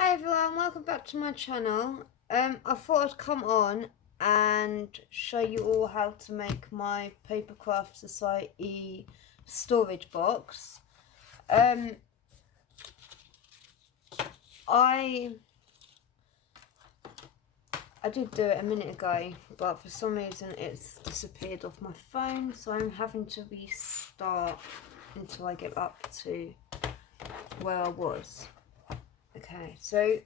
Hi everyone, welcome back to my channel. I thought I'd come on and show you all how to make my Papercraft Society storage box. I did do it a minute ago, but for some reason it's disappeared off my phone, so I'm having to restart until I get up to where I was. Okay, so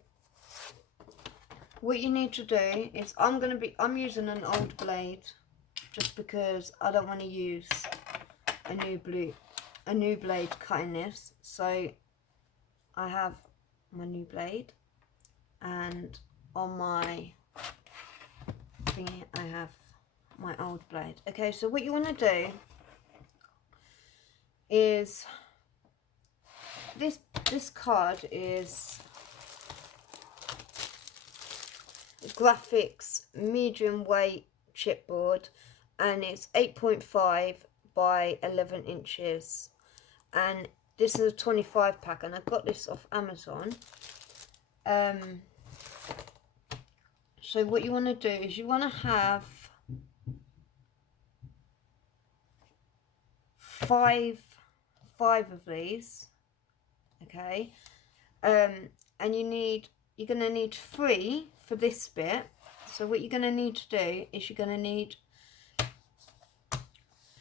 what you need to do is I'm using an old blade just because I don't want to use a new blade cutting this. So I have my new blade, and on my thingy I have my old blade. Okay, so what you want to do is this card is graphics medium weight chipboard, and it's 8.5 by 11 inches, and this is a 25 pack, and I got this off Amazon. So what you want to do is you want to have five of these, okay, and you're going to need 3 for this bit. So what you're going to need to do is you're going to need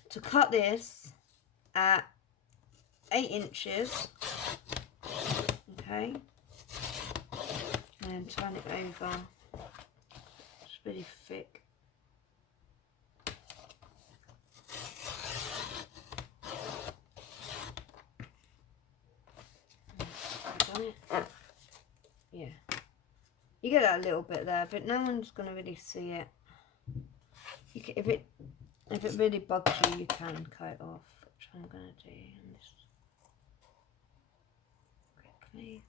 to cut this at 8 inches, okay, and turn it over. It's really thick. Yeah, you get that a little bit there, but no one's going to really see it. You can, if it really bugs you, you can cut it off, which I'm going to do this quickly.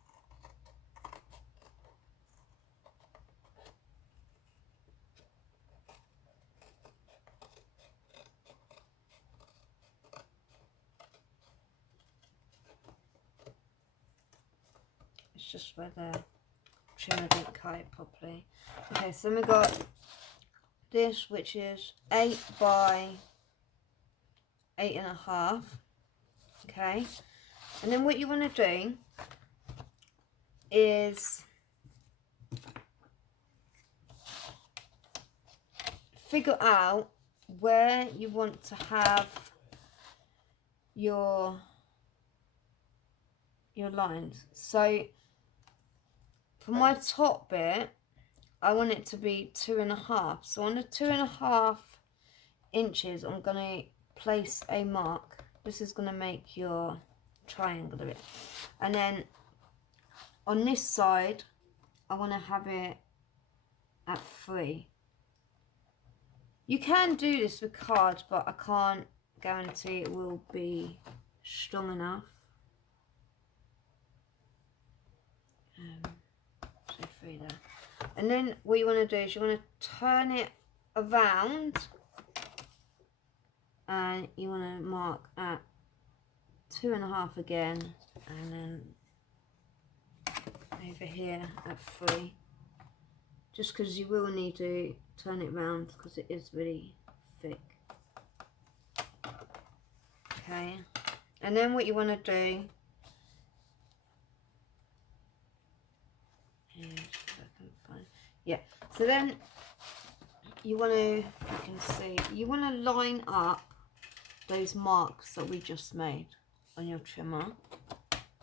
It's just where the trimmer didn't cut it properly. Okay, so we got this, which is 8 by 8.5. Okay, and then what you want to do is figure out where you want to have your lines. So for my top bit, I want it to be 2.5. So on the 2.5 inches, I'm going to place a mark. This is going to make your triangle of it. And then on this side, I want to have it at 3. You can do this with cards, but I can't guarantee it will be strong enough. So 3 there. And then what you want to do is you want to turn it around, and you want to mark at 2.5 again, and then over here at 3. Just because you will need to turn it round because it is really thick. Okay, and then what you want to do is, yeah, so then you want to, you can see, you want to line up those marks that we just made on your trimmer.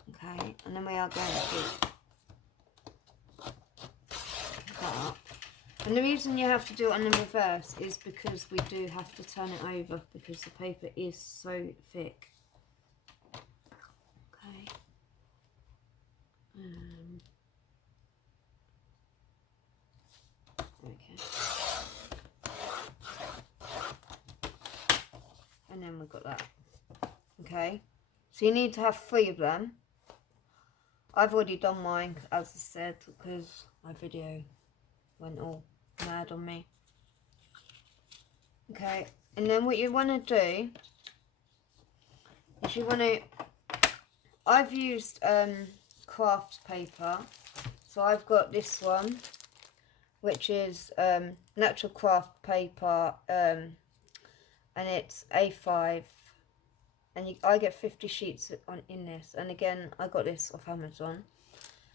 Okay, and then we are going to cut up. And the reason you have to do it on the reverse is because we do have to turn it over because the paper is so thick. Okay. Okay. And then we've got that. Okay. So you need to have 3 of them. I've already done mine, as I said, because my video went all mad on me. Okay, and then what you want to do is you want to, I've used craft paper, So I've got this one, which is natural craft paper, and it's A5, and I get 50 sheets in this. And again, I got this off Amazon.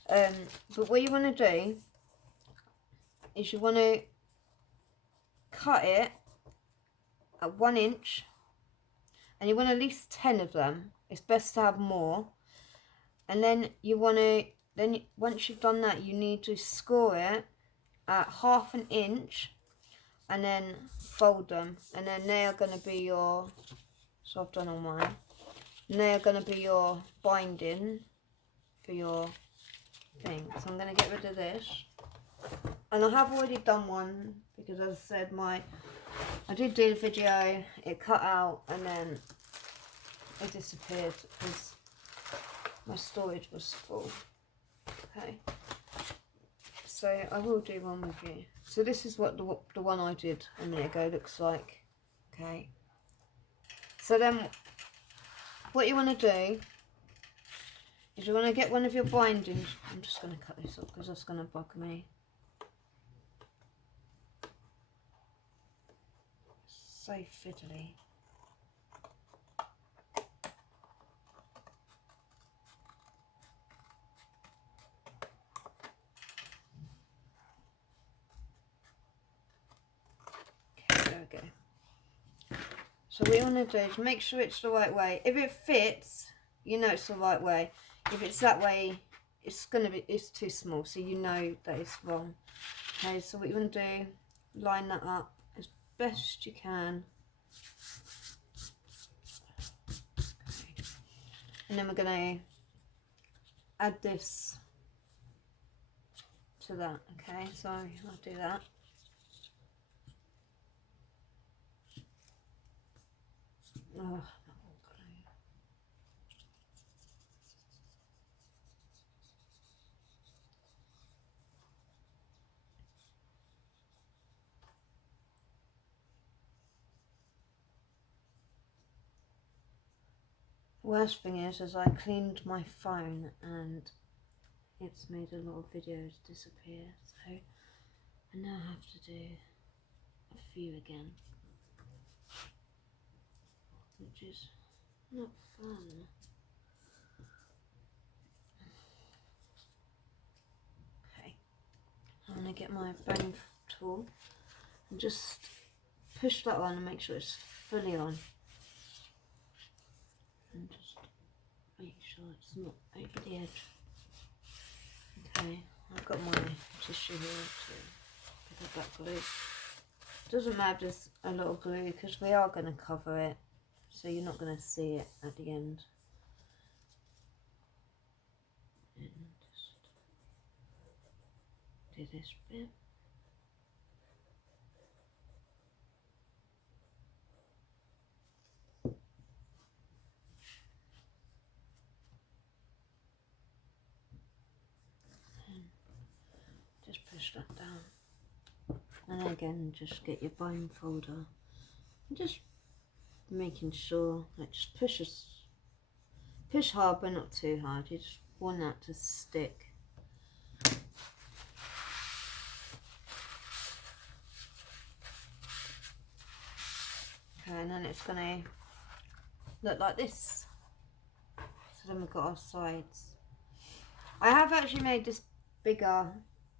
But what you want to do is you want to cut it at 1 inch, and you want at least 10 of them. It's best to have more. And then you want to, once you've done that, you need to score it at 1/2 inch, and then fold them, and then they are going to be your, so I've done all mine, and they are going to be your binding for your thing. So I'm going to get rid of this, and I have already done one, because as I said, I did do the video, it cut out, and then it disappeared because my storage was full. Okay, so I will do one with you. So this is what the one I did a minute ago looks like. Okay, so then what you want to do is you want to get one of your bindings. I'm just going to cut this off because that's going to bug me. So fiddly. So what you want to do is make sure it's the right way. If it fits, you know it's the right way. If it's that way, it's too small, so you know that it's wrong. Okay, so what you want to do, line that up as best you can. Okay. And then we're going to add this to that. Okay, so I'll do that. Oh, worst thing is I cleaned my phone and it's made a lot of videos disappear, so I now have to do a few again, which is not fun. Okay, I'm going to get my bone tool and just push that on and make sure it's fully on. And just make sure it's not over the edge. Okay, I've got my tissue here to pick up that glue. Doesn't matter if there's a lot of glue because we are going to cover it, so you're not going to see it at the end. And just do this bit. Just push that down, and then again just get your bone folder and just making sure that just push hard but not too hard. You just want that to stick. Okay, and then it's going to look like this. So then we've got our sides. I have actually made this bigger.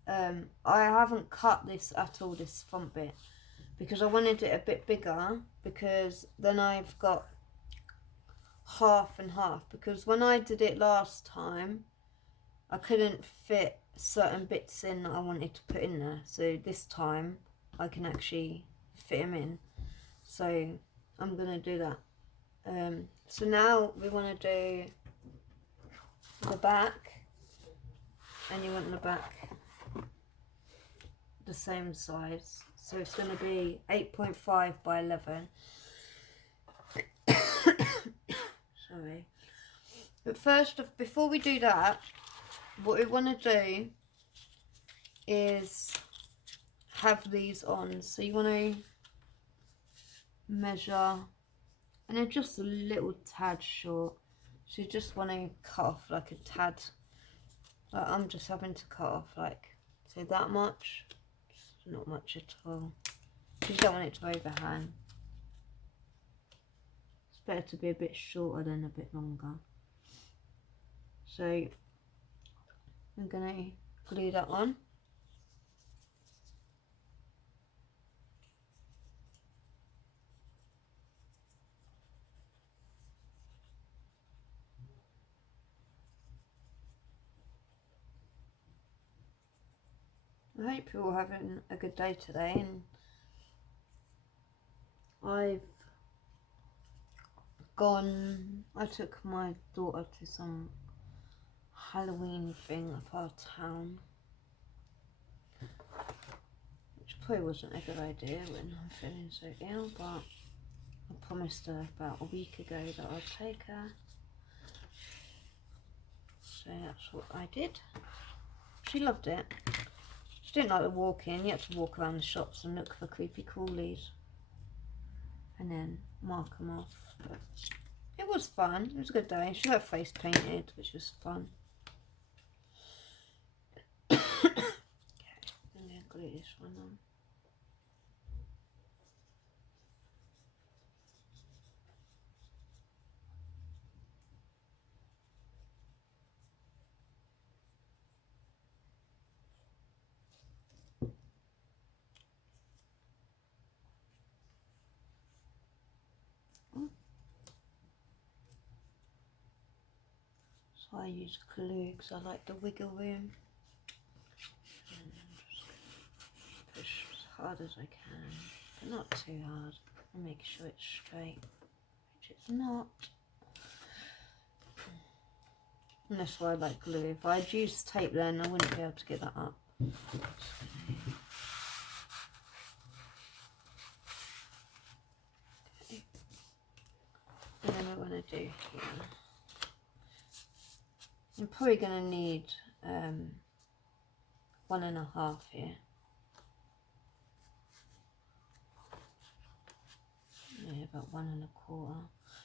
I haven't cut this at all, this front bit, because I wanted it a bit bigger, because then I've got half and half, because when I did it last time I couldn't fit certain bits in that I wanted to put in there, so this time I can actually fit them in, so I'm going to do that. So now we want to do the back, and you want the back the same size, so it's going to be 8.5 by 11. Sorry, but first, before we do that, what we want to do is have these on. So you want to measure, and they're just a little tad short, so you just want to cut off like a tad, Like, I'm just having to cut off, like, say that much. It's not much at all. You don't want it to overhang. It's better to be a bit shorter than a bit longer. So I'm going to glue that on. I hope you're all having a good day today, and I took my daughter to some Halloween thing up our town, which probably wasn't a good idea when I'm feeling so ill, but I promised her about a week ago that I'd take her, so that's what I did. She loved it. She didn't like the walking. You had to walk around the shops and look for creepy crawlies and then mark them off, but it was fun. It was a good day. She got her face painted, which was fun. Okay, I'm going to glue this one on. So I use glue because I like the wiggle room. And I'm just push as hard as I can, but not too hard, and make sure it's straight, which it's not. And that's why I like glue. If I'd used tape then I wouldn't be able to get that up. Okay. And then what I'm going to do here, I'm probably going to need 1.5 here. Yeah, about 1.25.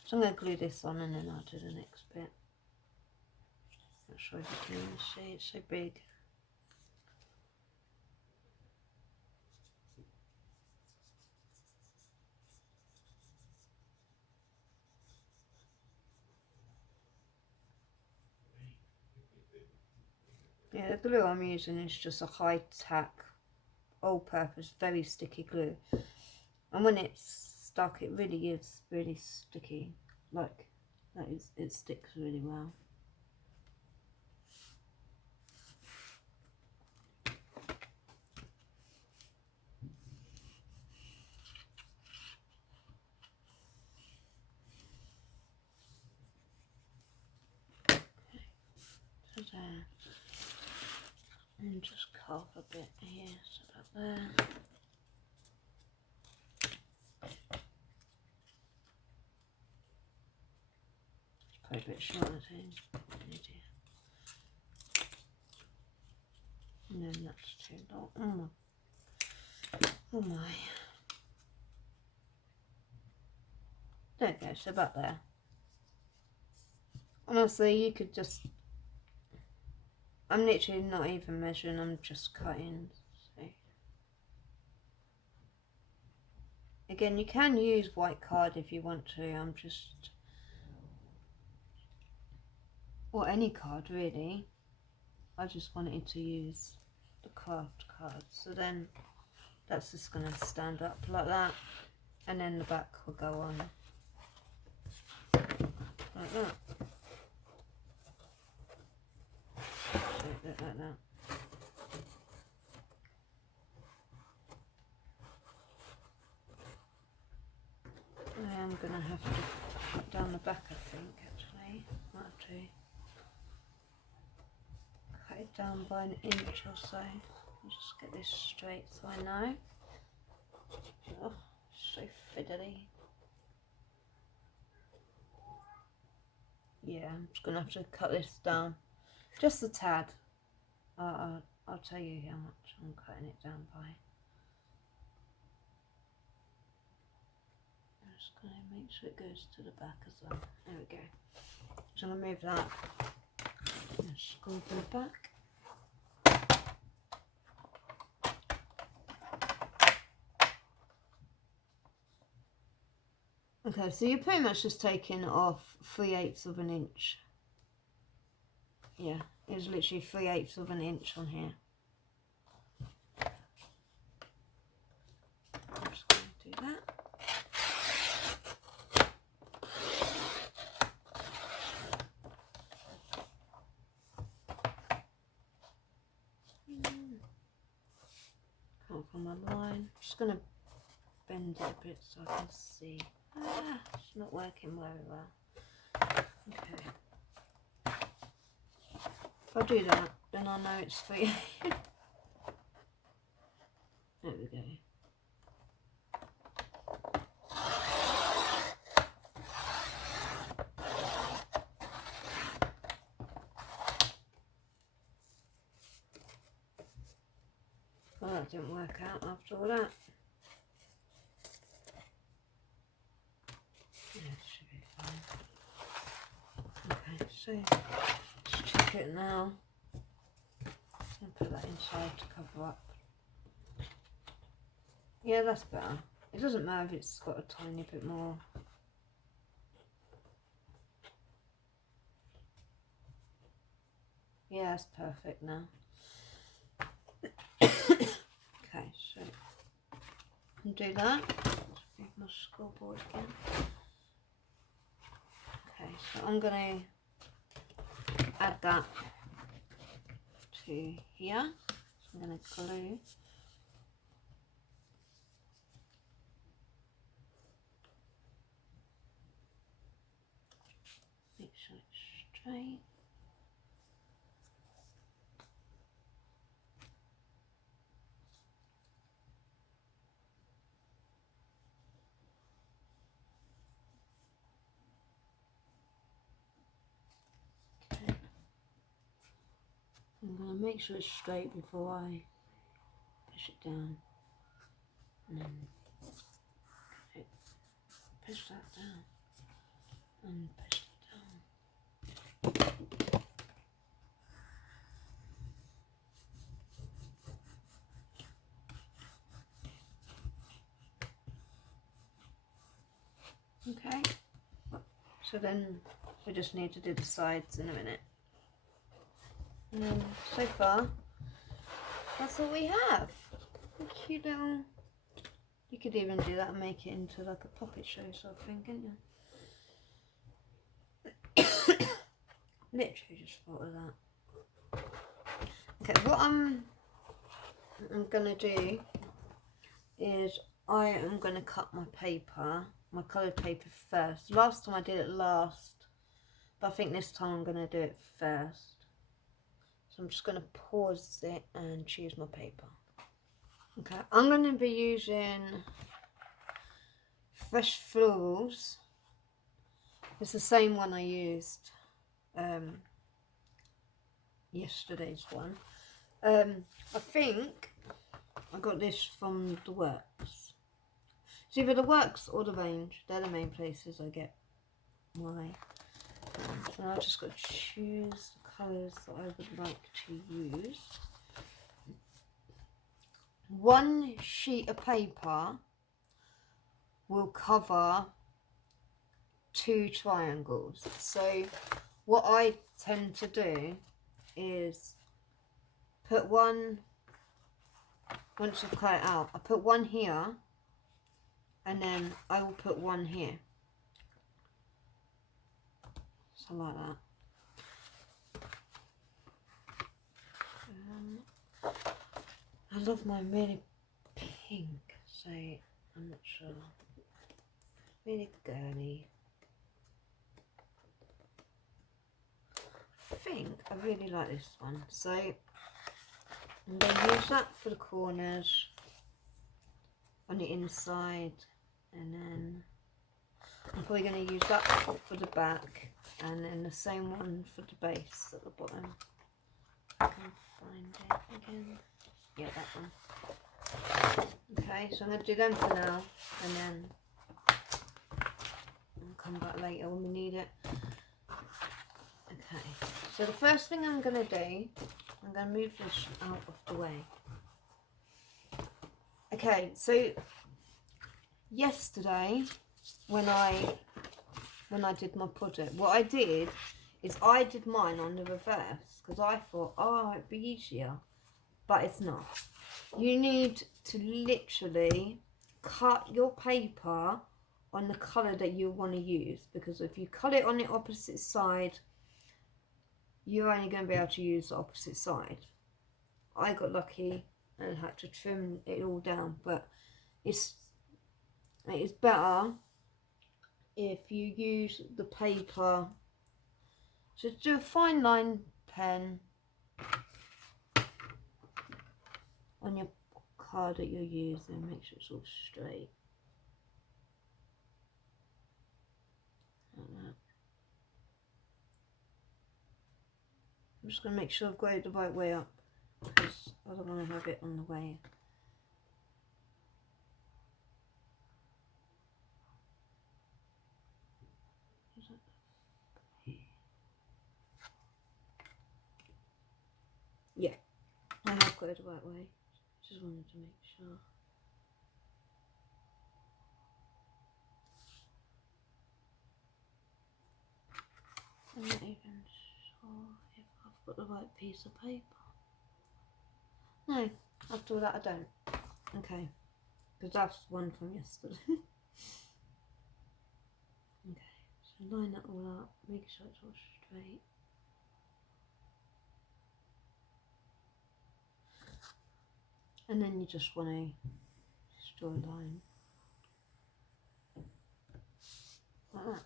So I'm going to glue this on and then I'll do the next bit. Not sure if you can even see, it's so big. Yeah, the glue I'm using is just a high-tack, all-purpose, very sticky glue. And when it's stuck, it really is really sticky. Like, it sticks really well. So there. And just carve a bit here, so that there. Probably a bit short, I think. And then that's too long. Oh my. There it goes, so about there. Honestly, you could just... I'm literally not even measuring, I'm just cutting. So. Again, you can use white card if you want to. I'm just... or any card really. I just wanted to use the craft card. So then that's just going to stand up like that. And then the back will go on like that. Like that. I am going to have to cut down the back, I think, actually. Might have to cut it down by 1 inch or so. I'll just get this straight so I know. Oh, so fiddly. Yeah, I'm just going to have to cut this down. Just a tad. I'll tell you how much I'm cutting it down by. I'm just going to make sure it goes to the back as well. There we go. So I'm going to move that and screw the back. Okay, so you're pretty much just taking off 3/8 of an inch. Yeah, it was literally 3/8 of an inch on here. I'm just going to do that. Can't find my line. I'm just going to bend it a bit so I can see. It's not working very well. Okay. If I do that, then I know it's 3/8. There we go. Well, that didn't work out after all that. Yeah, it should be fine. Okay, so let's check it now. I'll put that inside to cover up. Yeah, that's better. It doesn't matter if it's got a tiny bit more. Yeah, that's perfect now. Okay, so do that. Move my scoreboard again. Okay, so I'm going to add that to here. So I'm going to glue. Make sure it's straight. Okay. I'm going to make sure it's straight before I push it down. And then push that down. And push it down. Okay, so then we just need to do the sides in a minute. And then so far, that's all we have. A cute little, you could even do that and make it into like a pocket show sort of thing, can't you? Literally just thought of that. Okay, what I'm gonna do is I am gonna cut my paper, my coloured paper first. Last time I did it last, but I think this time I'm gonna do it first. So I'm just gonna pause it and choose my paper. Okay, I'm gonna be using Fresh Florals. It's the same one I used yesterday's one. I think I got this from the Works. It's either the Works or the Range. They're the main places I get my. So I just got to choose the colours that I would like to use. One sheet of paper will cover 2 triangles. So what I tend to do is put one, once I've cut it out, I put one here and then I will put one here. So like that. I love mine really pink, so I'm not sure. Really girly. I think I really like this one, so I'm going to use that for the corners on the inside, and then I'm probably going to use that for the back, and then the same one for the base at the bottom. I can find it again. Yeah, that one. Okay, so I'm going to do them for now, and then I'll come back later when we need it. Okay, so the first thing I'm going to do, I'm going to move this out of the way. Okay, so yesterday when I did my project. What I did is I did mine on the reverse because I thought, oh, it'd be easier, but it's not. You need to literally cut your paper on the colour that you want to use, because if you cut it on the opposite side, you're only going to be able to use the opposite side. I got lucky and had to trim it all down, but it is better if you use the paper. So do a fine line pen on your card that you're using, make sure it's all straight. Like that. I'm just going to make sure I've got it the right way up, because I don't want to have it on the way. Yeah, I have got it the right way. Just wanted to make sure. I'm not even sure if I've got the right piece of paper. No, after all that I don't. Okay, because that's one from yesterday. Okay, so line that all up, make sure it's all straight. And then you just want to draw a line. Like that.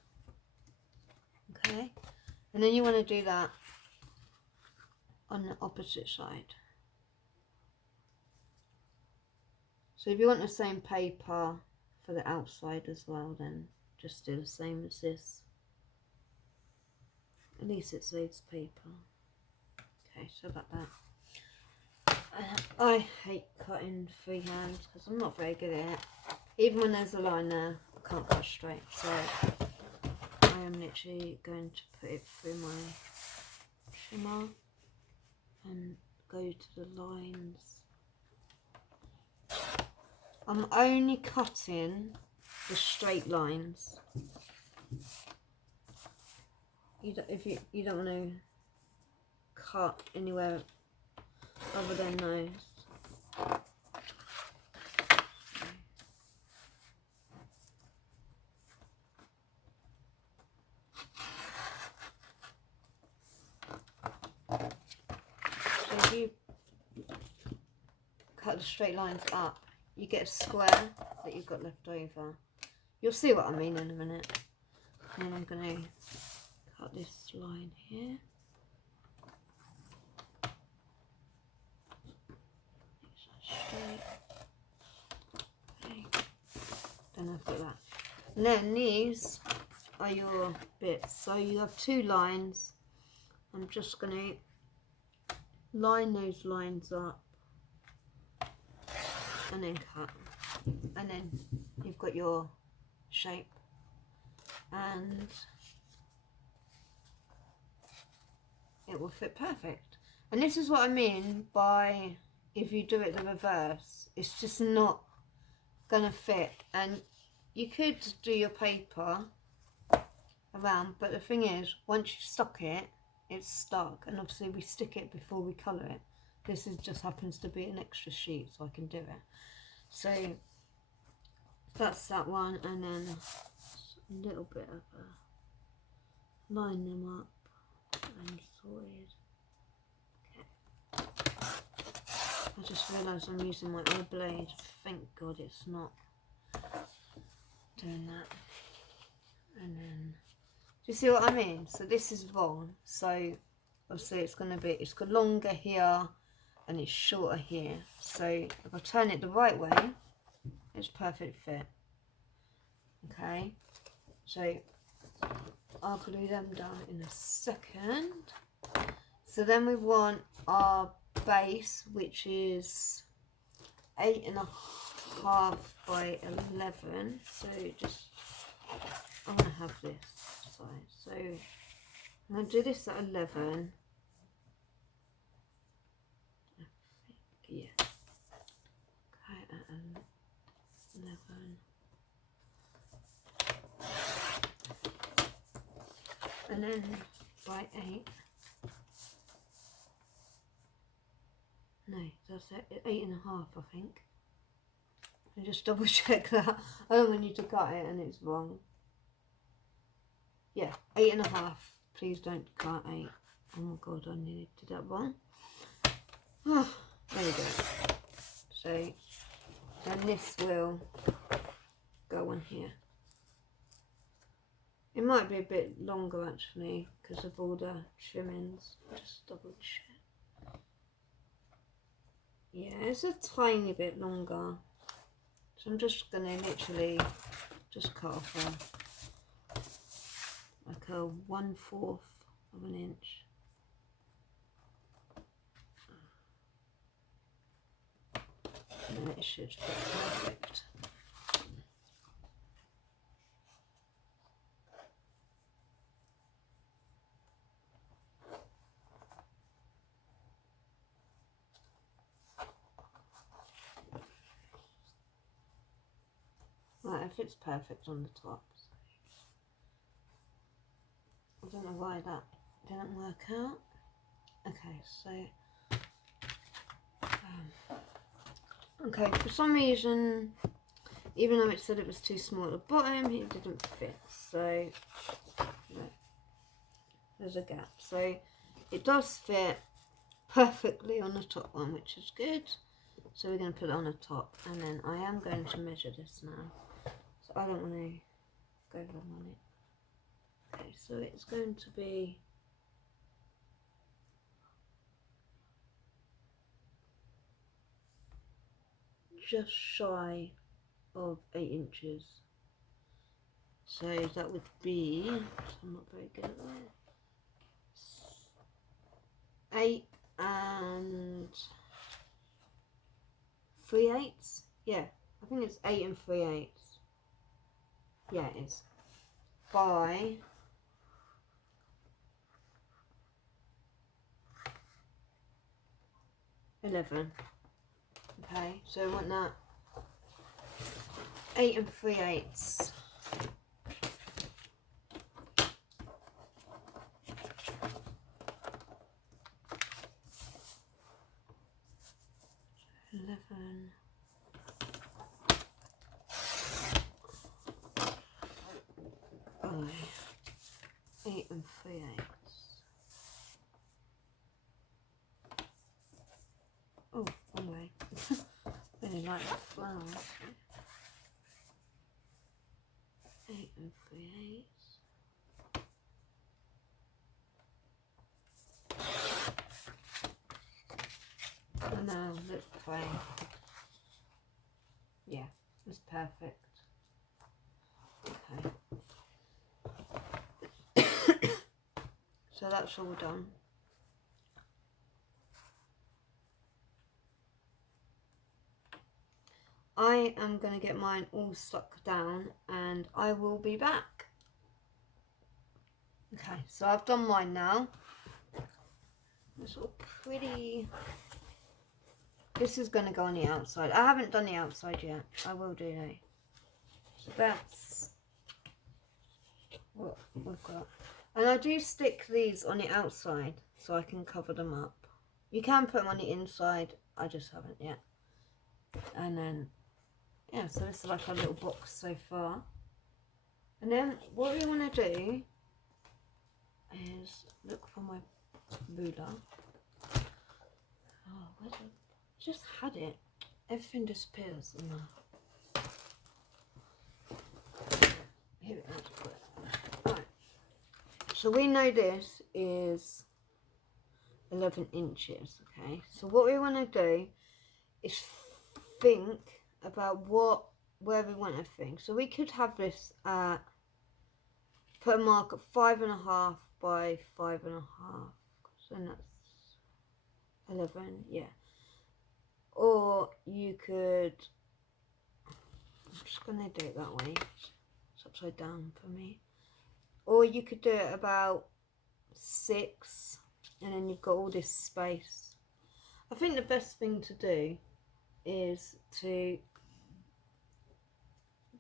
Okay, and then you want to do that on the opposite side. So if you want the same paper for the outside as well, then just do the same as this. At least it saves paper. Okay, so about that. I hate cutting freehand because I'm not very good at it. Even when there's a line there, I can't cut straight. So I am literally going to put it through my trimmer and go to the lines. I'm only cutting the straight lines. If you don't want to cut anywhere other than those. So if you cut the straight lines up, you get a square that you've got left over. You'll see what I mean in a minute. And then I'm going to cut this line here. Straight. Okay. Then I've got that. And then these are your bits. So you have two lines. I'm just going to line those lines up and then cut. And then you've got your shape. And it will fit perfect. And this is what I mean by if you do it the reverse, it's just not gonna fit. And you could do your paper around, but the thing is, once you stuck it, it's stuck. And obviously we stick it before we colour it. This is just happens to be an extra sheet, so I can do it. So that's that one, and then a little bit of a line them up and sorted. I just realised I'm using my old blade. Thank God it's not doing that. And then, do you see what I mean? So this is wrong. So obviously it's got longer here and it's shorter here. So if I turn it the right way, it's perfect fit. Okay. So I'll glue them down in a second. So then we want our base, which is 8.5 by 11. So just, I'm going to have this size. So I'm going to do this at 11. I think, yeah. Okay, at 11. and then by 8. No, that's it. 8.5, I think. And just double check that. I don't want you to cut it and it's wrong. Yeah, 8.5. Please don't cut 8. Oh my god, I nearly did that wrong. Oh, there we go. So then this will go on here. It might be a bit longer actually because of all the trimmings. Just double check. Yeah, it's a tiny bit longer. So I'm just gonna literally just cut off like a 1/4 of an inch. And then it should fit perfect. Right, it fits perfect on the top. I don't know why that didn't work out. Okay, so okay, for some reason, even though it said it was too small at the bottom, it didn't fit. So no, there's a gap. So it does fit perfectly on the top one, which is good. So we're going to put it on the top, and then I am going to measure this now. So I don't want to go wrong on it. Okay, so it's going to be just shy of 8 inches. So that would be, I'm not very good at that, 8 3/8. Yeah, I think it's 8 3/8. Yeah, it is. By 11. Okay, so I want that 8 3/8. By 8 3/8. Oh, wrong way. Really like the flowers. 8 3/8. And now let's play. Yeah, it's perfect. Okay. So that's all done. I am going to get mine all stuck down and I will be back. Okay, so I've done mine now. It's all pretty. This is going to go on the outside. I haven't done the outside yet. I will do though. So that's what we've got. And I do stick these on the outside so I can cover them up. You can put them on the inside. I just haven't yet. And then, yeah, so this is like a little box so far. And then what we want to do is look for my ruler. Oh, where's it? Just had it. Everything disappears. No. Here it is. Right. So we know this is 11 inches. Okay. So what we want to do is think about where we want to think. So we could have this at, put a mark at 5.5 by 5.5. So that's 11. Yeah. Or you could, I'm just going to do it that way, it's upside down for me. Or you could do it about 6 and then you've got all this space. I think the best thing to do is to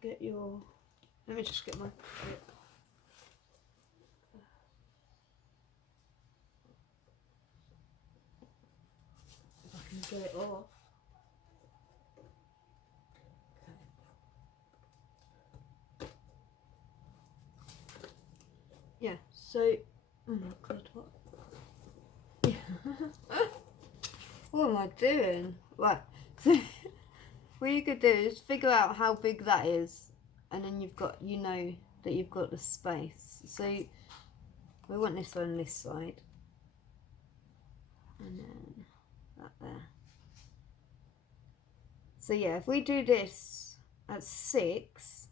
get your, let me just get my grip. get it off. Yeah, so, oh my god, what? What am I doing? Right, so what you could do is figure out how big that is, and then you've got, you know that you've got the space. So we want this on this side, and then that there. So yeah, if we do this at 6,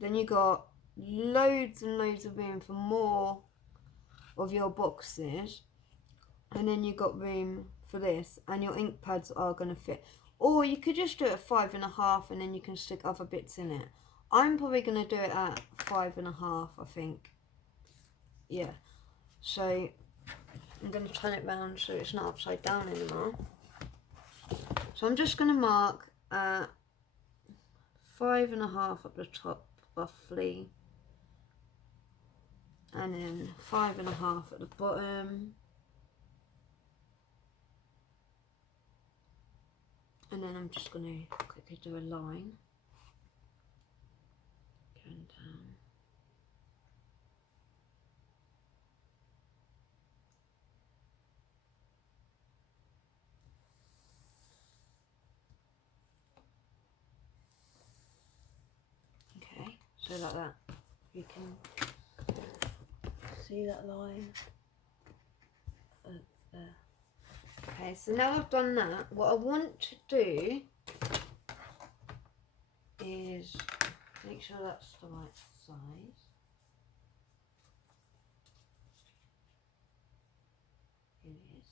then you got loads and loads of room for more of your boxes, and then you got room for this, and your ink pads are going to fit. Or you could just do it at 5.5, and then you can stick other bits in it. I'm probably going to do it at 5.5, I think. Yeah, so I'm going to turn it round so it's not upside down anymore. So I'm just going to mark 5.5 at the top roughly, and then 5.5 at the bottom, and then I'm just going to quickly do a line going down. Okay, so like that. You can see that line there. Okay, so now I've done that, what I want to do is make sure that's the right size. Here it is.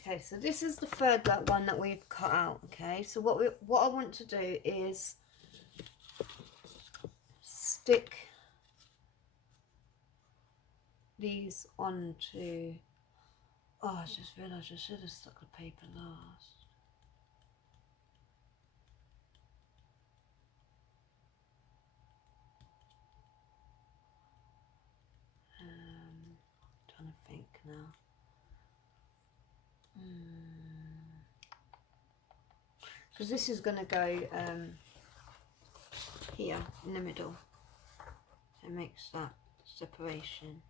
Okay, so this is the third one that we've cut out. Okay, so what I want to do is stick these onto. Oh, I just realised I should have stuck the paper last. Trying to think now. Because this is going to go here in the middle. So it makes that separation.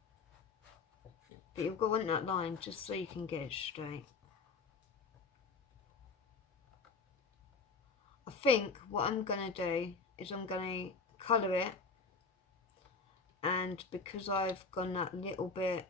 But you've got to want that line just so you can get it straight. I think what I'm going to do is I'm going to colour it, and because I've gone that little bit